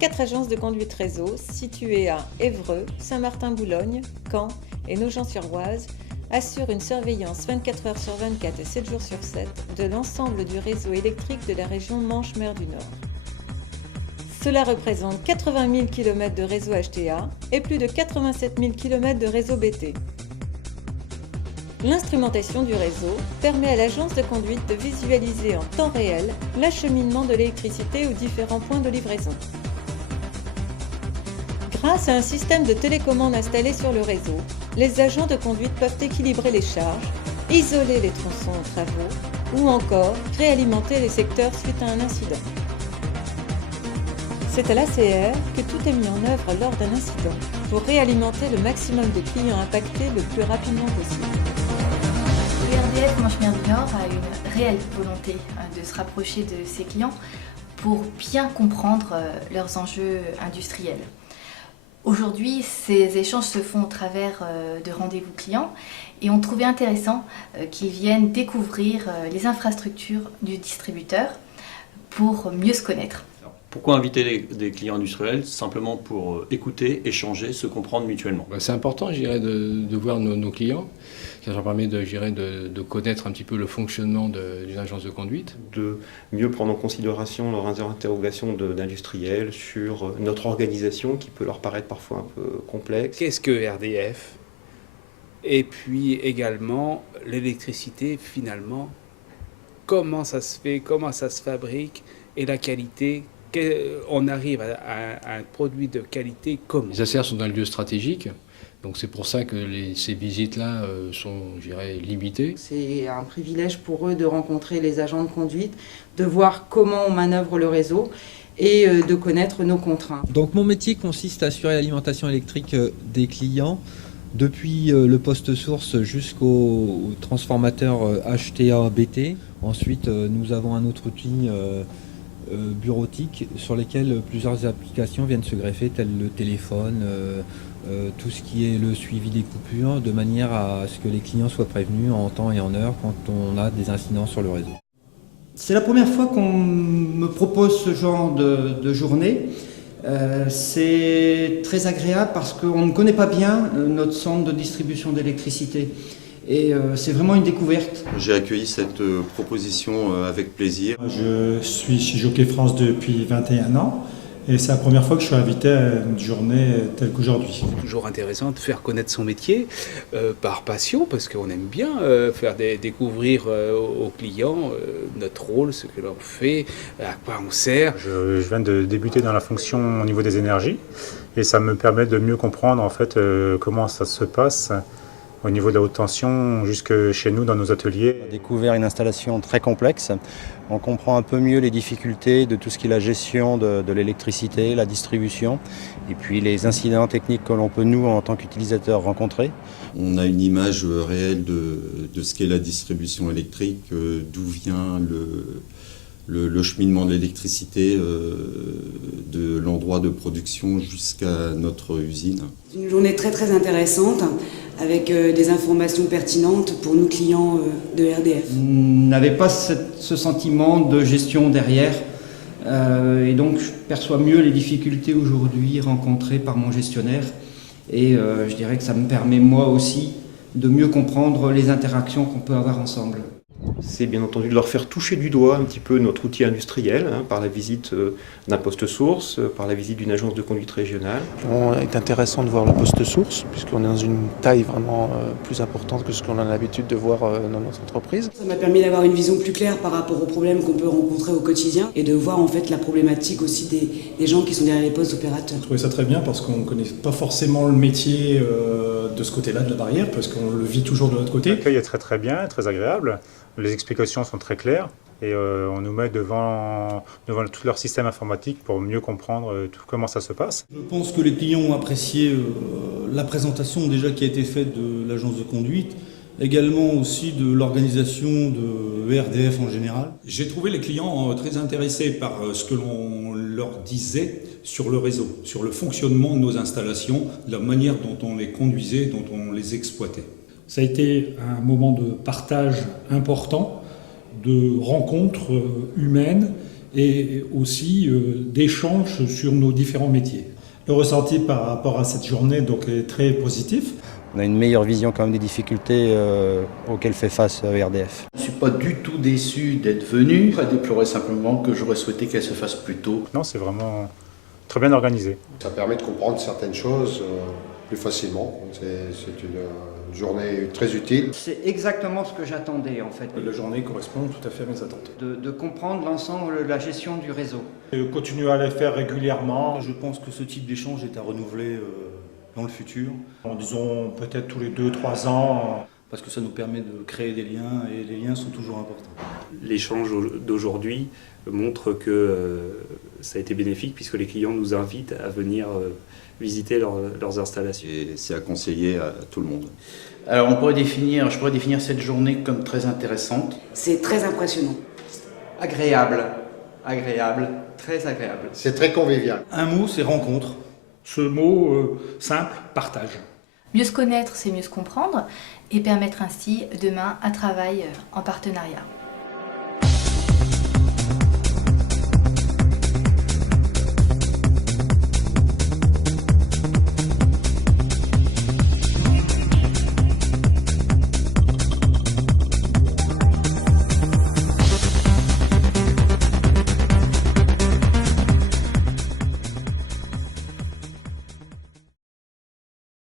4 agences de conduite réseau situées à Évreux, Saint-Martin-Boulogne, Caen et Nogent-sur-Oise assurent une surveillance 24 heures sur 24 et 7 jours sur 7 de l'ensemble du réseau électrique de la région Manche-Mer du Nord. Cela représente 80 000 km de réseau HTA et plus de 87 000 km de réseau BT. L'instrumentation du réseau permet à l'agence de conduite de visualiser en temps réel l'acheminement de l'électricité aux différents points de livraison. Grâce à un système de télécommande installé sur le réseau, les agents de conduite peuvent équilibrer les charges, isoler les tronçons aux travaux ou encore réalimenter les secteurs suite à un incident. C'est à l'ACR que tout est mis en œuvre lors d'un incident pour réalimenter le maximum de clients impactés le plus rapidement possible. ERDF Manche-Mer du Nord a une réelle volonté de se rapprocher de ses clients pour bien comprendre leurs enjeux industriels. Aujourd'hui, ces échanges se font au travers de rendez-vous clients et on trouvait intéressant qu'ils viennent découvrir les infrastructures du distributeur pour mieux se connaître. Pourquoi inviter des clients industriels? Simplement pour écouter, échanger, se comprendre mutuellement. C'est important, je dirais, de voir nos clients. Ça leur permet de connaître un petit peu le fonctionnement d'une agence de conduite. De mieux prendre en considération leurs interrogations d'industriels sur notre organisation qui peut leur paraître parfois un peu complexe. Qu'est-ce que RDF? Et puis également l'électricité finalement, comment ça se fait, comment ça se fabrique et la qualité. On arrive à un produit de qualité comment? Les ACR sont dans un lieu stratégique, donc c'est pour ça que ces visites-là sont, je dirais, limitées. C'est un privilège pour eux de rencontrer les agents de conduite, de voir comment on manœuvre le réseau et de connaître nos contraintes. Donc mon métier consiste à assurer l'alimentation électrique des clients depuis le poste source jusqu'au transformateur HTA-BT. Ensuite, nous avons un autre outil bureautique sur lesquels plusieurs applications viennent se greffer, telles le téléphone, tout ce qui est le suivi des coupures, de manière à ce que les clients soient prévenus en temps et en heure quand on a des incidents sur le réseau. C'est la première fois qu'on me propose ce genre de journée. C'est très agréable parce qu'on ne connaît pas bien notre centre de distribution d'électricité. Et c'est vraiment une découverte. J'ai accueilli cette proposition avec plaisir. Je suis chez Jockey France depuis 21 ans et c'est la première fois que je suis invité à une journée telle qu'aujourd'hui. C'est toujours intéressant de faire connaître son métier par passion parce qu'on aime bien faire découvrir aux clients notre rôle, ce que l'on fait, à quoi on sert. Je viens de débuter dans la fonction au niveau des énergies et ça me permet de mieux comprendre en fait comment ça se passe au niveau de la haute tension jusque chez nous dans nos ateliers. On a découvert une installation très complexe. On comprend un peu mieux les difficultés de tout ce qui est la gestion de l'électricité, la distribution et puis les incidents techniques que l'on peut nous en tant qu'utilisateurs rencontrer. On a une image réelle de ce qu'est la distribution électrique, d'où vient le cheminement de l'électricité de l'endroit de production jusqu'à notre usine. C'est une journée très très intéressante avec des informations pertinentes pour nous clients de RDF. On n'avait pas ce sentiment de gestion derrière et donc je perçois mieux les difficultés aujourd'hui rencontrées par mon gestionnaire et je dirais que ça me permet moi aussi de mieux comprendre les interactions qu'on peut avoir ensemble. C'est bien entendu de leur faire toucher du doigt un petit peu notre outil industriel, par la visite d'un poste source, par la visite d'une agence de conduite régionale. C'est intéressant de voir le poste source, puisqu'on est dans une taille vraiment plus importante que ce qu'on a l'habitude de voir dans notre entreprise. Ça m'a permis d'avoir une vision plus claire par rapport aux problèmes qu'on peut rencontrer au quotidien et de voir en fait la problématique aussi des gens qui sont derrière les postes opérateurs. Je trouvais ça très bien parce qu'on ne connaît pas forcément le métier de ce côté-là de la barrière, parce qu'on le vit toujours de l'autre côté. L'accueil est très très bien, très agréable. Les explications sont très claires et on nous met devant tout leur système informatique pour mieux comprendre comment ça se passe. Je pense que les clients ont apprécié la présentation déjà qui a été faite de l'agence de conduite, également aussi de l'organisation de RDF en général. J'ai trouvé les clients très intéressés par ce que l'on leur disait sur le réseau, sur le fonctionnement de nos installations, la manière dont on les conduisait, dont on les exploitait. Ça a été un moment de partage important, de rencontres humaines et aussi d'échanges sur nos différents métiers. Le ressenti par rapport à cette journée donc, est très positif. On a une meilleure vision quand même des difficultés auxquelles fait face ERDF. Je ne suis pas du tout déçu d'être venu, à déplorer simplement que j'aurais souhaité qu'elle se fasse plus tôt. Non, c'est vraiment très bien organisé. Ça permet de comprendre certaines choses plus facilement. C'est une journée très utile. C'est exactement ce que j'attendais en fait. La journée correspond tout à fait à mes attentes. De comprendre l'ensemble de la gestion du réseau. Et continuer à les faire régulièrement. Je pense que ce type d'échange est à renouveler dans le futur. En disons peut-être tous les 2-3 ans. Parce que ça nous permet de créer des liens et les liens sont toujours importants. L'échange d'aujourd'hui montre que ça a été bénéfique puisque les clients nous invitent à venir visiter leurs installations. Et c'est à conseiller à tout le monde. Alors je pourrais définir cette journée comme très intéressante. C'est très impressionnant. Agréable, très agréable. C'est très convivial. Un mot, c'est rencontre. Ce mot simple, partage. Mieux se connaître, c'est mieux se comprendre et permettre ainsi demain un travail en partenariat.